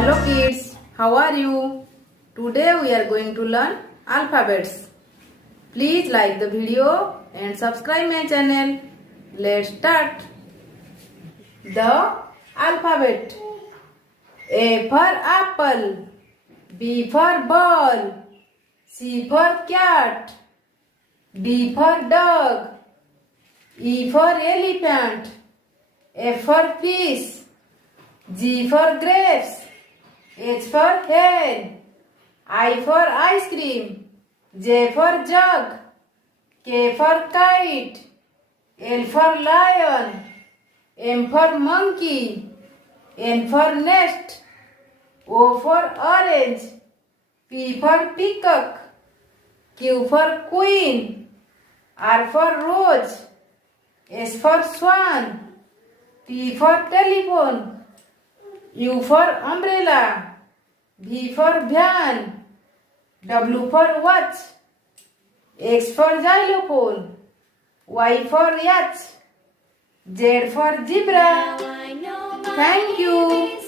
Hello kids, how are you? Today we are going to learn alphabets. Please like the video and subscribe my channel. Let's start. The alphabet. A for apple, B for ball, C for cat, D for dog, E for elephant, F for fish, G for grapes, H for hen, I for ice cream, J for jug, K for kite, L for lion, M for monkey, N for nest, O for orange, P for peacock, Q for queen, R for rose, S for swan, T for telephone, U for umbrella, V for van, W for watch, X for xylophone, Y for yacht, Z for zebra. Thank you.